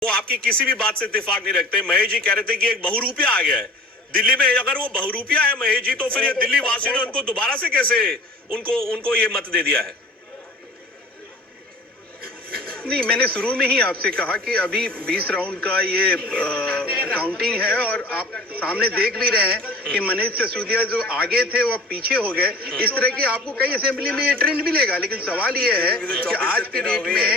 वो आपकी किसी भी बात से इत्तेफाक नहीं रखते। महेश जी कह रहे थे कि एक बहुरूपिया आ गया है दिल्ली में। अगर वो बहुरूपिया है महेश जी, तो फिर ये दिल्ली वासियों ने उनको दोबारा से कैसे उनको ये मत दे दिया है? नहीं, मैंने शुरू में ही आपसे कहा कि अभी 20 राउंड का ये काउंटिंग है और आप सामने देख भी रहे हैं कि मनीष सिसोदिया जो आगे थे वो अब पीछे हो गए। इस तरह की आपको कई असेंबली में ये ट्रेंड मिलेगा, लेकिन सवाल ये है कि आज की डेट में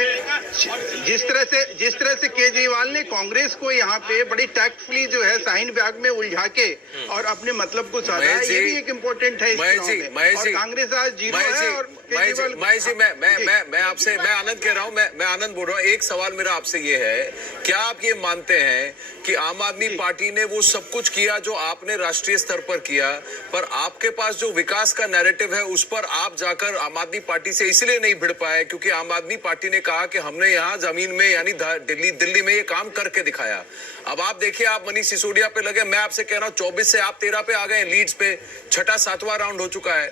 जिस तरह से केजरीवाल ने कांग्रेस को यहाँ पे बड़ी टैक्टफुली जो है साइन बैग में उलझा के और अपने मतलब को साधा है, ये भी एक इम्पोर्टेंट है इस चुनाव में। और कांग्रेस आज जीरो है और केजरीवाल। महेश जी, मैं आनंद कह रहा हूँ, मैं आनंद बोल रहा हूँ। एक सवाल मेरा आपसे ये है, क्या आप ये मानते हैं कि आम आदमी पार्टी ने वो सब कुछ किया जो आपने राष्ट्रीय स्तर पर किया, पर आपके पास जो विकास का नैरेटिव है उस पर आप जाकर आम आदमी पार्टी से इसलिए नहीं भिड़ पाए क्योंकि आम आदमी पार्टी ने कहा कि हमने यहाँ जमीन में यानी दिल्ली में ये काम करके दिखाया। अब आप देखिए, आप मनीष सिसोदिया पे लगे, मैं आपसे कह रहा हूँ 24 से आप 13 पे आ गए, लीड्स पे 6वां-7वां राउंड हो चुका है।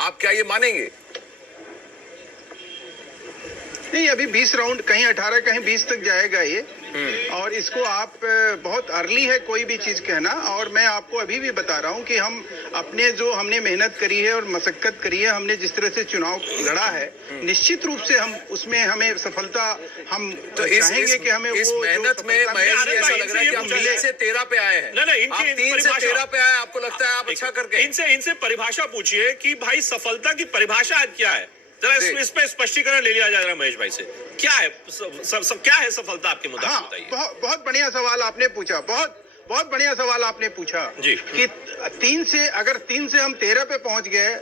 आप क्या ये मानेंगे? नहीं, अभी 20 राउंड, कहीं 18 कहीं 20 तक जाएगा ये। और इसको आप बहुत अर्ली है कोई भी चीज कहना। और मैं आपको अभी भी बता रहा हूं कि हम अपने जो हमने मेहनत करी है और मशक्कत करी है, हमने जिस तरह से चुनाव लड़ा है, निश्चित रूप से हम उसमें हमें सफलता हम तो चाहेंगे कि हमें इस मेहनत में महेश जी ऐसा लग रहा है कि हम 3 से 13 पे आए हैं। नहीं, आप 3 से 13 पे आए, आपको लगता है आप अच्छा करके? इनसे परिभाषा पूछिए कि भाई सफलता की परिभाषा आज क्या है। जरा इस पे स्पष्टीकरण ले लिया जाएगा महेश भाई से। क्या है क्या है सफलता आपके मुताबिक? बताइए। बहुत बढ़िया सवाल आपने पूछा, बहुत बढ़िया सवाल आपने पूछा जी। कि 3 से हम 13 पे पहुंच गए,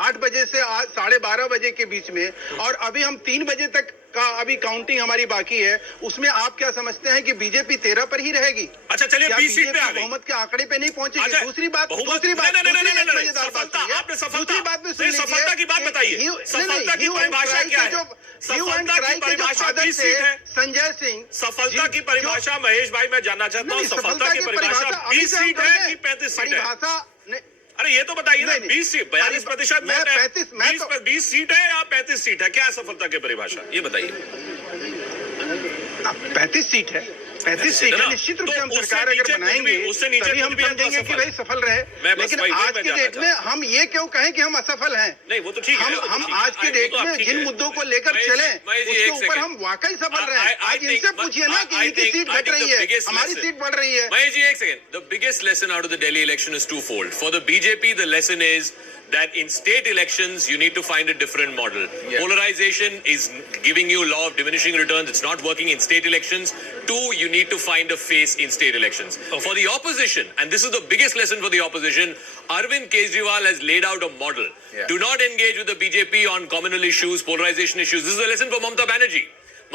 8 बजे से आज 12:30 बजे के बीच में, और अभी हम 3 बजे तक का अभी काउंटिंग हमारी बाकी है। उसमें आप क्या समझते हैं कि बीजेपी 13 पर ही रहेगी? अच्छा चलिए, 20 सीट पे आ गई, बहुमत के आंकड़े पे नहीं पहुंचेगी। अच्छा, दूसरी बात सफलता की बात बताइए। सफलता की परिभाषा क्या है? सफलता की परिभाषा 20 सीट है। संजय सिंह, सफलता की परिभाषा महेश भाई मैं जानना चाहता हूँ, सफलता की परिभाषा 20 सीट है कि 35 सीट है? अरे ये तो बताइए ना, 20 सीट, 42% 20 सीट है या 35 सीट है? क्या है सफलता की परिभाषा, ये बताइए। 35 सीट है, 35 सीट है। निश्चित रूप से हम सरकार अगर बनाएंगे तभी हम समझेंगे कि भाई सफल रहे। लेकिन आज के डेट में हम ये क्यों कहें कि हम असफल हैं? नहीं, वो तो ठीक है। हम आज के डेट में जिन मुद्दों को लेकर चले उसके ऊपर हम वाकई सफल रहे हैं। आज इनसे पूछिए ना कि इनकी सीट घट रही है, हमारी सीट बढ़ रही है। महेश जी, एक second. The biggest lesson out of the Delhi election is twofold. For the BJP the lesson is that in state elections you need to find a different model. Polarization is giving you law of diminishing returns. It's not working in state elections. 2, you need to find a face in state elections. For the opposition, and this is the biggest lesson for the opposition, Arvind Kejriwal has laid out a model. Do not engage with the BJP on communal issues, polarization issues. This is a lesson for Mamata Banerjee.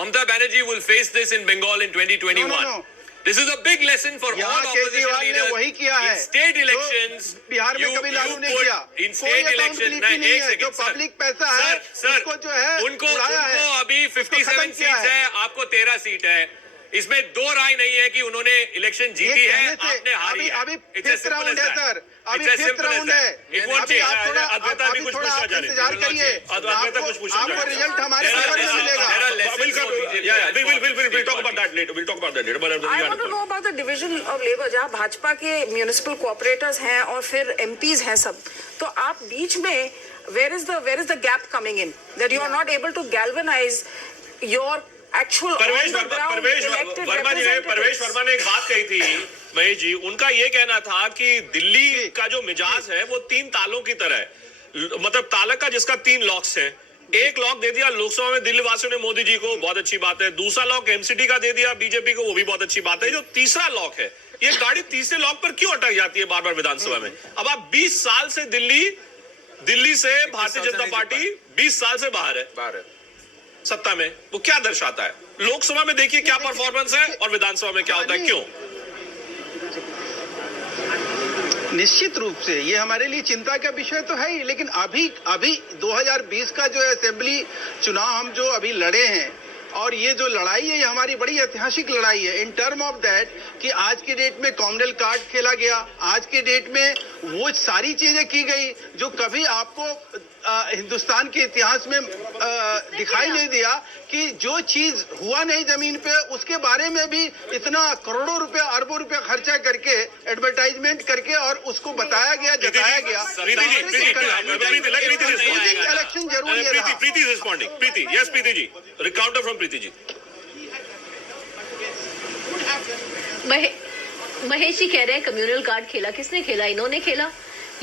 Mamata Banerjee will face this in Bengal in 2021. No. This is a big lesson for all opposition leaders. वही किया है in state elections. Bihar में कभी लागू नहीं किया। In state elections, नहीं, एक सेकंड, जो पब्लिक पैसा है उसको जो है उनको अभी 57 सीट है, आपको 13 सीट है। इसमें दो राय नहीं है कि उन्होंने इलेक्शन जीती है, आपने हारी है। अभी 5th राउंड है सर, अभी 5th राउंड है। अभी आप थोड़ा इंतजार करिए, आपको रिजल्ट हमारे फेवर में मिलेगा। We'll talk about that later. I want to know about the division of labor, जहाँ भाजपा के म्यूनिसिपल कोऑपरेटर्स हैं और फिर MPs हैं सब, तो आप बीच में where is the gap coming in that you are not able to galvanize your actual परवेश वर्मा ने एक बात कही थी महेश जी। उनका ये कहना था कि दिल्ली का जो मिजाज है वो 3 तालों की तरह है। मतलब ताला का जिसका 3 लॉक्स हैं। एक लॉक दे दिया लोकसभा में दिल्ली वासियों ने मोदी जी को, बहुत अच्छी बात है। दूसरा लॉक एमसीडी का दे दिया बीजेपी को, वो भी बहुत अच्छी बात है। जो तीसरा लॉक है, ये गाड़ी तीसरे लॉक पर क्यों अटक जाती है बार बार विधानसभा में? अब आप 20 साल से दिल्ली से भारतीय जनता पार्टी 20 साल से बाहर है सत्ता में। वो क्या दर्शाता है? लोकसभा में देखिए क्या परफॉर्मेंस है और विधानसभा में क्या होता है, क्यों? निश्चित रूप से ये हमारे लिए चिंता का विषय तो है ही, लेकिन अभी 2020 का जो असेंबली चुनाव हम जो अभी लड़े हैं और ये जो लड़ाई है ये हमारी बड़ी ऐतिहासिक लड़ाई है इन टर्म ऑफ दैट कि आज के डेट में कॉमनवेल्थ कार्ड खेला गया, आज के डेट में वो सारी चीजें की गई जो कभी आपको हिंदुस्तान के इतिहास में दिखाई नहीं दिया कि जो चीज हुआ नहीं जमीन पे उसके बारे में भी इतना करोड़ों रुपया अरबों रुपया खर्चा करके एडवर्टाइजमेंट करके और उसको बताया गया, जताया गया। इलेक्शन जरूरी है। प्रीति is responding. Preeti, yes, Preeti ji. Counter from Preeti ji. Mahesh ji कह रहे हैं कम्युनल कार्ड खेला, किसने खेला? इन्होंने खेला।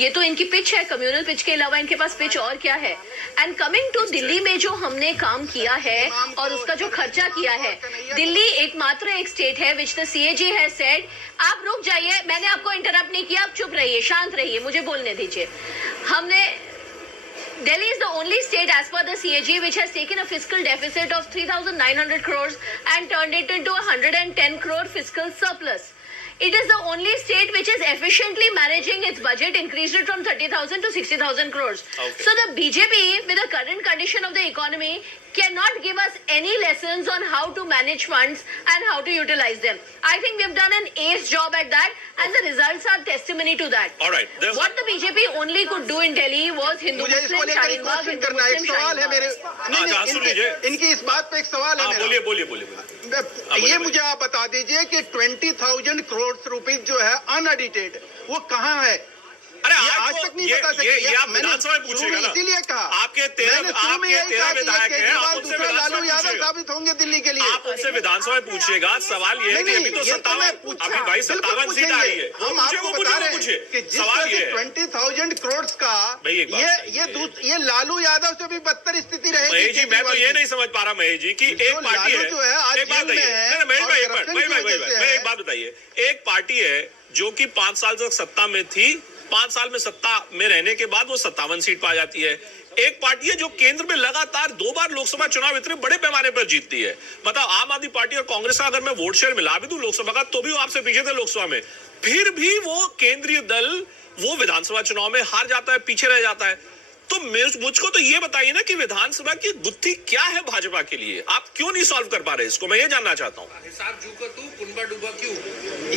ये तो इनकी पिच है, कम्युनल पिच के अलावा इनके पास पिच और क्या है? एंड कमिंग टू दिल्ली में जो हमने काम किया है और उसका जो खर्चा किया है, दिल्ली एकमात्र एक स्टेट है विच द CAG है सेड। आप रुक जाइए, मैंने आपको इंटरप्ट नहीं किया, आप चुप रहिए, शांत रहिए, मुझे बोलने दीजिए। हमने Delhi is the only state as per the CAG which has taken a fiscal deficit of 3,900 crores and turned it into a 110 crore fiscal surplus. It is the only state which is efficiently managing its budget, increased it from 30,000 to 60,000 crores. Okay. So the BJP, with the current condition of the economy, cannot give us any lessons on how to manage funds and how to utilize them. I think we've done an ace job at that, and the results are testimony to that. All right. What the BJP only could do in Delhi was Hindu मुझे इसको Muslim लेकर Shaheen Bagh, question Hindu करना है। एक Muslim सवाल है Shaheen मेरे Bagh. सुन लीजिए। इनकी इस बात पे एक सवाल है मेरा। बोलिए। ये मुझे आप बता दीजिए कि 20,000 करोड़ रुपीस जो है अनऑडिटेड वो कहाँ है? अरे ये आज तक नहीं बता सके। ये आप विधानसभा में पूछेगा ना। इसीलिए कहा आपके 13 विधायक हैं, आप उनसे दूसरा लालू विधानसभा यादव पूछिएगा। साबित होंगे दिल्ली के लिए। आप उनसे विधानसभा में पूछिएगा। सवाल ये है कि अभी तो 57, अभी भाई 57 सीट आ रही है। हम आपको बता रहे हैं कि जिस तरह से 20,000 करोड़ का ये लालू यादव से भी बदतर स्थिति रहेगी। महेश जी, मैं तो ये नहीं समझ पा रहा महेश जी कि एक पार्टी है, जो है आज एक बात बताइए, महेश भाई एक बात बताइए, एक पार्टी है जो कि 5 साल तक सत्ता में थी, 5 साल में सत्ता में रहने के बाद वो 57 सीट पा जाती है। एक पार्टी है जो केंद्र में लगातार 2 बार लोकसभा चुनाव इतने बड़े पैमाने पर जीतती है। मतलब आम आदमी पार्टी और कांग्रेस का अगर मैं वोट शेयर मिला भी दूं लोकसभा का, तो भी वो आपसे पीछे थे लोकसभा में, फिर भी वो केंद्रीय दल वो विधानसभा चुनाव में हार जाता है, पीछे रह जाता है। तो मुझको तो ये बताइए ना कि विधानसभा की गुत्थी क्या है भाजपा के लिए? आप क्यों नहीं सॉल्व कर पा रहे इसको? मैं ये जानना चाहता हूँ। हिसाब जूका तू कुनबा डूबा क्यों?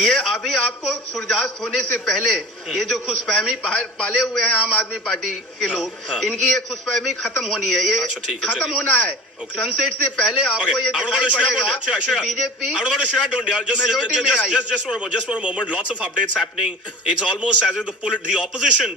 ये अभी आपको सूर्यास्त होने से पहले ये जो खुशफहमी पाले हुए हैं आम आदमी पार्टी के लोग, इनकी ये खुशफहमी खत्म होनी है। ये खत्म होना है। सनसेट से पहले आपको ये दिखाई पड़ेगा कि BJP just for a moment, lots of updates happening. It's almost as if the opposition